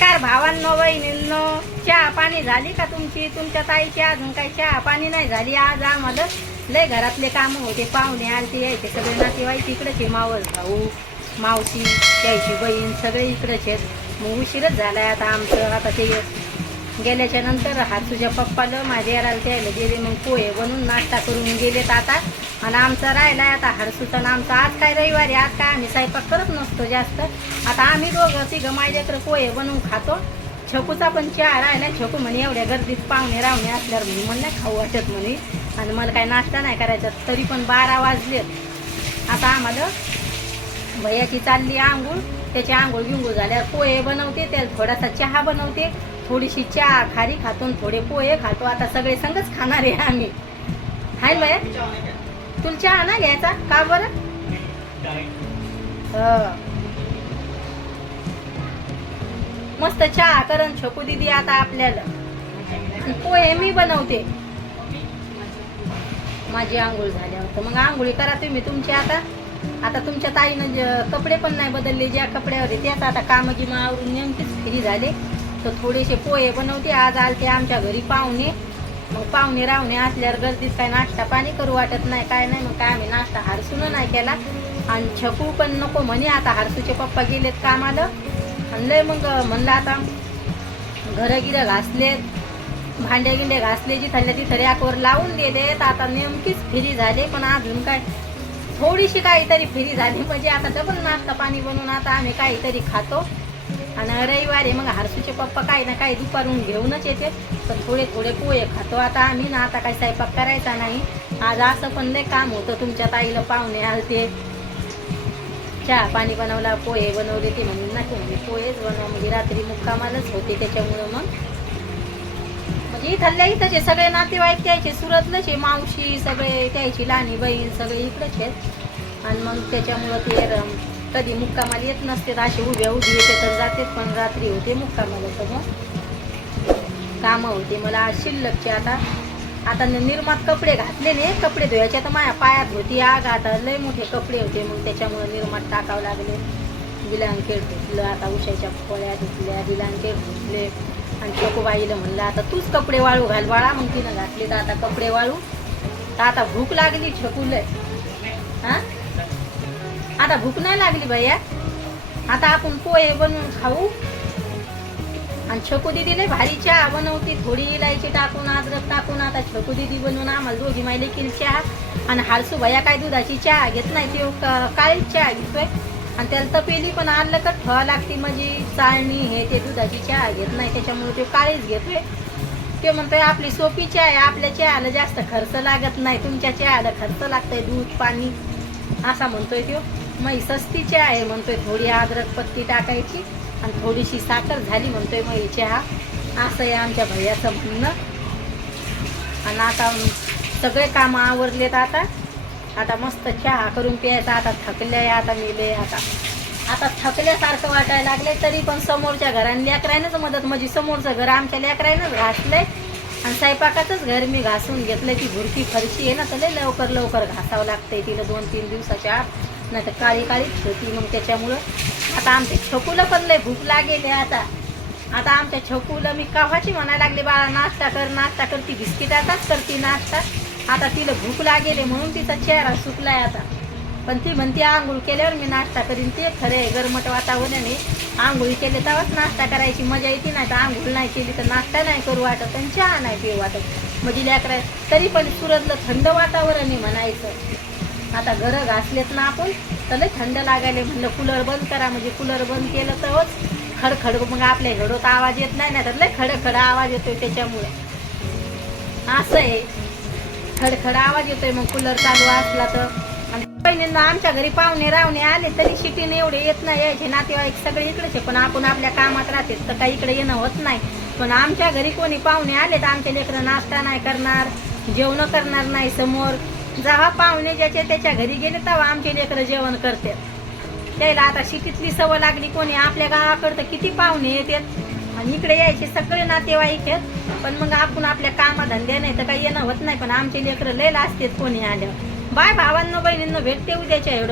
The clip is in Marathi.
नमस्कार भावांनो बहिणींनो. चहा पाणी झाली का तुमची? तुमच्या ताईची अजून काही चहा पाणी नाही झाली. आज आम्हाला लय घरातले काम होते. पाहुणे आलते यायचे सगळे नातेवाईक इकडचे आहे मावस भाऊ मावशी त्याची बहीण सगळे इकडचे मग उशीरच झालाय आता आमचं. आता ते गेल्याच्यानंतर तुझ्या पप्पाला माझ्या याला द्यायला गेले मग पोहे बनवून नाश्ता करून गेलेत आता. आणि आमचा राहिलाय आता हरसूचा आणि आमचा आज काय रविवारी आज काय आम्ही स्वयंपाक करत नसतो जास्त. आता आम्ही दोघं तिघं माझ्याकडे पोहे बनवून खातो. छकूचा पण चहा राहिला छकू म्हणे एवढ्या गर्दीत पाहुणे रावणे असल्यावर म्हणे मला नाही खाऊ वाटत म्हणे. आणि मला काही नाश्ता नाही करायचा तरी पण बारा वाजलेत. आता आम्हाला भैयाची चालली आंघोळ. त्याची आंघोळ गिंघोळ झाल्यावर पोहे बनवते त्याला थोडासा चहा बनवते. थोडीशी चहा खारी खातो आणि थोडे पोहे खातो. आता सगळे संगच खाणार आहे आम्ही. हाय भैया तुला चहा ना घ्यायचा? का बरं? हो. मस्त चहा करण छोकू दिदी आता आपल्याला. पोहे मी बनवते. माझी आंघोळ झाल्यावर तर मग आंघोळी करा तुम्ही तुमची आता. आता तुमच्या ताईनं ज- कपडे पण नाही बदलले. ज्या कपड्यावर आहे त्याच आता कामगिमा आवरून नेमकीच फ्री झाले. तर थोडेसे पोहे बनवते. आज आलते आमच्या घरी पाहुणे. मग पाहुणे रावणे असल्यावर गर्दीत काय नाश्ता पाणी करू वाटत नाही काय नाही. मग काय आम्ही नाश्ता हारसून नाही केला. आणि छकू पण नको म्हणे. आता हारसूचे पप्पा गेलेत कामाला. आणि लय मग म्हणलं आता घरं गिरं घासलेत. भांडे गिंडे घासले जिथल्या तिथं रॅकवर लावून देत आता नेमकीच फिरी झाली पण अजून काय? थोडीशी काहीतरी फिरी झाली. म्हणजे आता डबल नाश्ता पाणी बनवून आता आम्ही काहीतरी खातो. आणि रविवारी मग हरसूचे पप्पा काही ना काही दुपारून घेऊनच येते. पण थोडे थोडे पोहे खातो. आता आम्ही ना आता काही स्वयंपाक करायचा नाही. आज असं पण नाही काम होतं. तुमच्या ताईला पाहुणे आलते. चहा पाणी बनवला पोहे बनवले ते म्हणून नको म्हणजे पोहेच बनवा. म्हणजे रात्री मुक्कामालाच होते त्याच्यामुळं मग. म्हणजे इथल्या इथंच आहे. सगळे नातेवाईक त्याचे सुरतलंच आहे. मावशी सगळे त्याची लहानी बहीण सगळे इकडंच आहेत. आणि मग त्याच्यामुळं ते कधी मुक्कामाला येत नसते असे उभ्या उभी येते तर जाते. पण रात्री होते मुक्कामाला तर मग कामं होते. मला आज शिल्लकचे आता आता न- निर्मात कपडे घातले नाही कपडे धुवायचे. तर माझ्या पायात होती आग. आता लय मोठे कपडे होते. मग त्याच्यामुळे निर्मात टाकावं लागले. बिलांकेट धुतलं आता उशाच्या पोळ्या धुतल्या. बिलांकेट धुतले आणि चकोबाईला म्हणलं आता तूच कपडे वाळू घाल बाळा. मग तिनं घातले. तर आता कपडे वाळू. तर आता भूक लागली छकुल हां? आता भूक नाही लागली भैया. आता आपण पोहे बनवून खाऊ. आणि छकू दिदीने भारी चहा बनवती. थोडी इलायची टाकून अद्रक टाकून आता छकू दिदी बनवून आम्हाला दोघी माहिले केली चहा. आणि हारसू भैया काय दुधाची चहा घेत नाही ते काळीच चहा घेतोय. आणि त्याला तपेली पण आणलं तर ठेवा लागते म्हणजे चाळणी हे ते दुधाची चहा घेत नाही त्याच्यामुळे ते काळीच घेतोय. ते म्हणतोय आपली सोपी चहा आहे आपल्या चहाला जास्त खर्च लागत नाही तुमच्या चहाला खर्च लागतंय दूध पाणी असा म्हणतोय तो मग ही सस्ती चहा आहे म्हणतोय. थोडी अद्रक पत्ती टाकायची आणि थोडीशी साखर झाली म्हणतोय मग ही चहा. असं आहे आमच्या भैयाचं म्हणणं. आणि आता सगळे कामं आवरलेत आता. आता मस्त चहा करून प्यायचा. आता थकले आता मिले आता. आता थकल्यासारखं वाटायला लागले तरी पण समोरच्या घराने लेकरायनंच मदत म्हणजे समोरचं घर आमच्या लेकरायनंच घासलंय. आणि स्वयंपाकाचंच घर मी घासून घेतलंय. ती भुरकी फरशी आहे ना तर लवकर लवकर घासावं लागतंय तिला दोन तीन दिवसाच्या आत. नाही तर काळी काळीच होती मग त्याच्यामुळं आता आमच्या छकूला पण लय भूक लागेल आहे आता. आता आमच्या छकूला मी कव्हाची म्हणायला लागले बाळा नाश्ता कर नाश्ता कर. ती बिस्किटाचाच ती नाश्ता. आता तिला भूक लागेल म्हणून तिचा चेहरा सुकलाय आता. पण ती म्हणते आंघोळ केल्यावर मी नाश्ता करीन. ते खरं आहे गरमट वातावरणाने आंघोळी केले तेव्हाच नाश्ता करायची मजा येते नाही तर आंघोळ नाही केली तर नाश्ता नाही करू वाटत आणि चहा नाही पिऊ वाटत. म्हणजे लेकरा तरी पण सुरतलं थंड वातावरण आहे म्हणायचं. आता घरं घासलेत ना आपण. तर लय थंड लागायला म्हणलं कूलर बंद करा. म्हणजे कूलर बंद केलं तरच खडखड मग आपल्या घडोत आवाज येत नाही ना तर लय खडखड आवाज येतोय त्याच्यामुळे. असं आहे. खडखड आवाज येतोय मग कूलर चालू असला तर. आणि पहिल्यांदा आमच्या घरी पाहुणे रावणे आले तरी शिटीने एवढे येत नाही. यायचे नातेवाईक सगळे इकडेच आहे. पण आपण आपल्या कामात राहते तर काही इकडे येणं होत नाही. पण आमच्या घरी कोणी पाहुणे आले तर आमचे लेकरं नाश्ता नाही करणार जेवण करणार नाही समोर. जावा पाहुणे ज्याच्या त्याच्या घरी गेले तेव्हा आमचे लेकरं जेवण करते. त्याला आता शिटीतली सवय लागली कोणी आपल्या गावाकडं तर किती पाहुणे येतात? आणि इकडे यायचे सगळे नातेवाईक आहेत. पण मग आपण आपल्या कामाधंद्या नाही तर काही येणं होत नाही. पण आमचे लेकरं लयला असतात कोणी आल्यावर. बाय भावांनो बहिणींनो भेटते उद्याच्या एवढं.